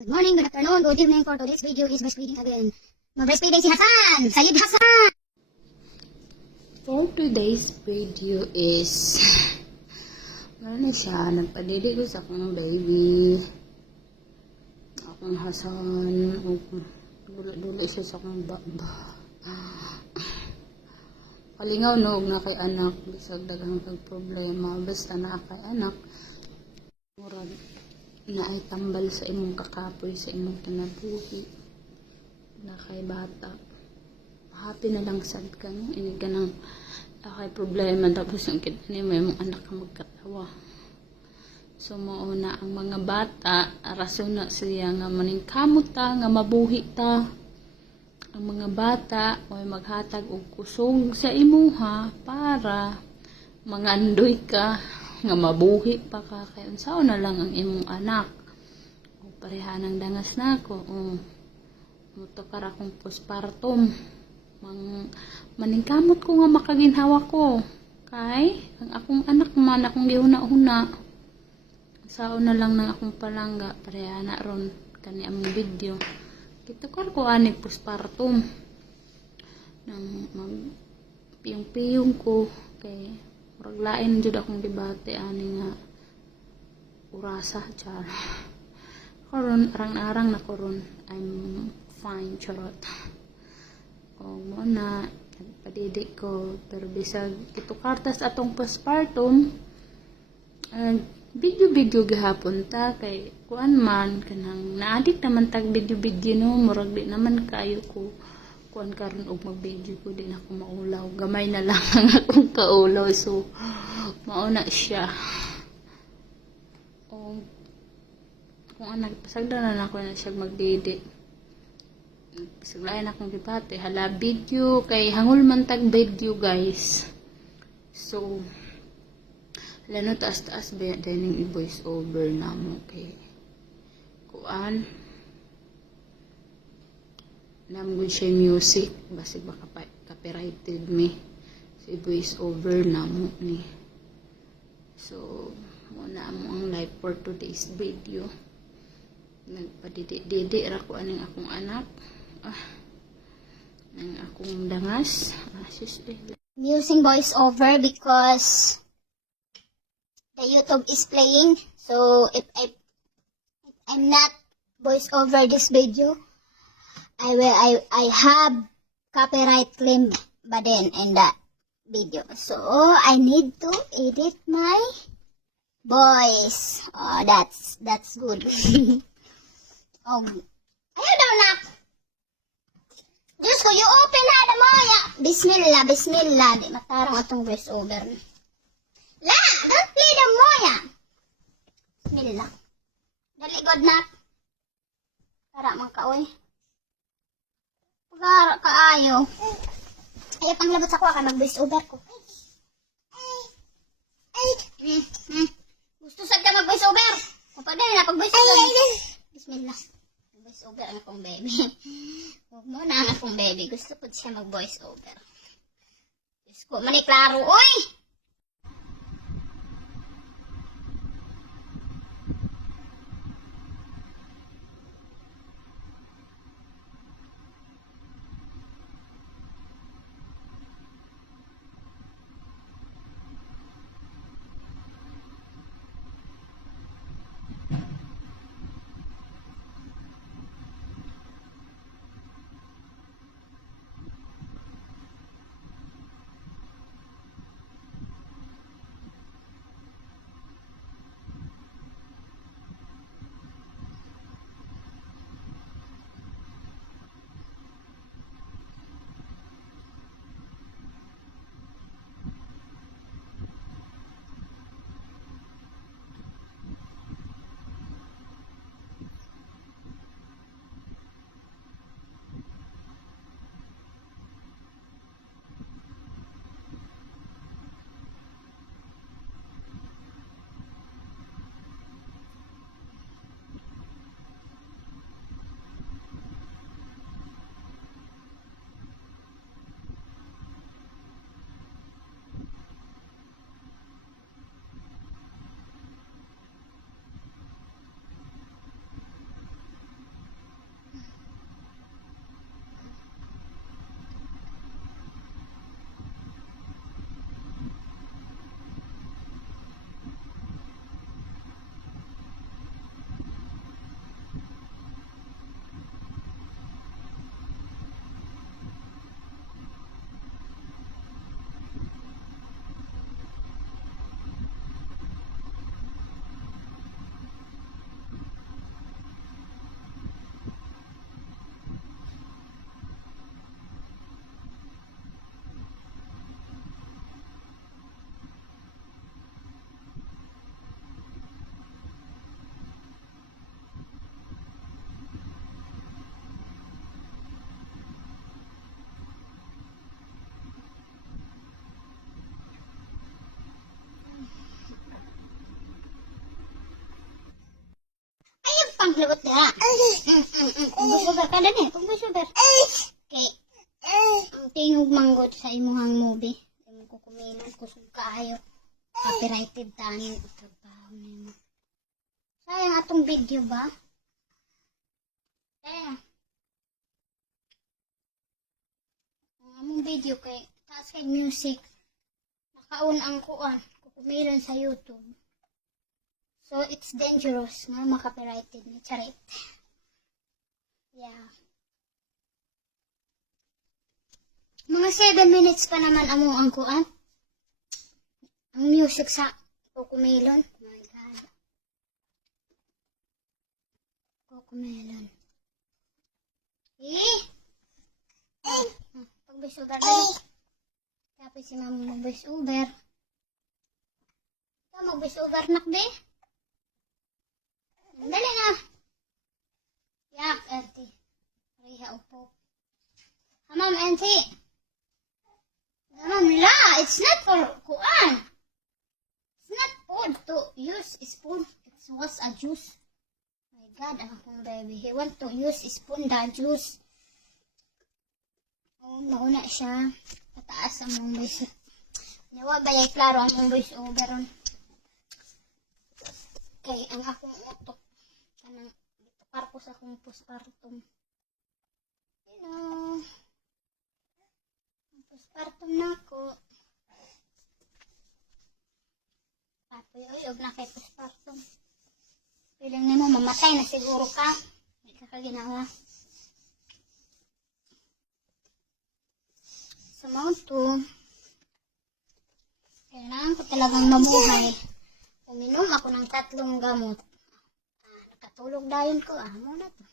Good morning, good afternoon, good evening. For today's video is breastfeeding again. Mag-breastfeeding si Hasan! Sayid Hasan! For today's video is ano siya, nagpadili ko sa akong baby, akong Hasan, dula siya sa akong baba. Kalingaw no, na kay anak, bisag daghang kag problema, basta na kay anak, murag na ay tambal sa imong kakapoy, sa imong tanabuhi, na kay bata. Happy na lang sad ka, no? Ini ka nang kay problema, tapos yung kitani mo, yung anak ka magkatawa. So, mauna ang mga bata, rason na siya nga maningkamot ta, nga mabuhi ta. Ang mga bata, ay maghatag og kusog sa imuha para mangandoy ka, nga mabuhi pa ka. Kaya unsaon na lang ang imong anak. O pareha ng dangas na ako. O, mutukar akong postpartum. Maningkamot ko nga makaginhawa ko. Kay, ang akong anak man, akong gihuna-huna. Sao na lang ng akong palangga, pareha na ron, kani among video. Kitukar ko anig postpartum. Nang magpiyong-piyong ko, kay, muraglain jud akong debate, ani nga, urasa, char. Karon, arang-arang na koron, I'm fine, charot. O muna, padidik ko, pero bisag kitukartas atong postpartum, video-video gihapon ta, kay kuan man, kanang naadik naman tag video-video no, murag di naman kayo ko, kuan karon og mag-video ko, di na ako maulaw, gamay na lang ang akong kaulaw, so, mauna siya. O, kung anak, pasagda na ako na siya magdidi. Pasaglayan akong debate, hala video, kay hangul man tag video guys. So, hala no, taas-taas ba dining i-voice over na mo, kay kuan, namgon siya music, basig baka copyrighted me, so i-voice over na mo ni. So, muna mo ang live for today's video. Nagpadidi-didi ra ko aning akong anak. Nang akong dangas. I'm using voiceover because the YouTube is playing. So, if I'm not voiceover this video, I have copyright claim ba din in that video. So, I need to edit my voice. Oh, that's good. Oh, ayaw daw na. Diyos ko, you open na mo ya. Bismillah, bismillah. Di matarang atong voiceover. La, don't play the moya. Bismillah. Dali god na. Tara man ka, oy. Pagara kaayo. Ay, panglabot sa ko, ka mag-voiceover ko. Gusto sad ka mag-voiceover. Kung pa din na pag-voiceover. Bismillah. Voiceover ang akong baby. Huwag mo na ang akong baby. Gusto ko siya mag-voiceover. Diyos ko, maniklaro. Uy! pang lagot na. Ugbo-sugar ka na eh. Ugbo-sugar. Okay. Ang tingog manggod sa imuhang movie. Imong kukumilan, kusog kaayo. Copyrighted tani. Trabaho nimo. Sayang atong video ba? Sayang. Ang among video kay taas kay music. Nakaon ang kuan. Kukumilan sa YouTube. So, it's dangerous nga makapirated ni Charit. Yeah. Mga 7 minutes pa naman amo ang kuan. Ang music sa Cocomelon. My God. Cocomelon. Pag-voice over na. Tapos si mama mag-voice over. Ikaw mag-voice over nak be. Dali na. Yak, auntie. Riha upo. Ma'am, auntie. Ma'am, la, it's not for kuan. It's not food to use spoon. It was a juice. My God, ang akong baby. He want to use spoon the juice. Oh, mauna siya. Pataas ang mong voice. Nawa ba yung klaro ang mong voice over on? Kay ang akong utok. Kanang itukar ko sa akong postpartum. You know. Postpartum na ako. Papoy, og na kay postpartum. Piling nimo mamatay na siguro ka. May kakaginawa. Sa Mount 2, kailangan ko talagang mabuhay. Uminom ako ng 3 gamot. Nakatulog dayon ko. Muna to.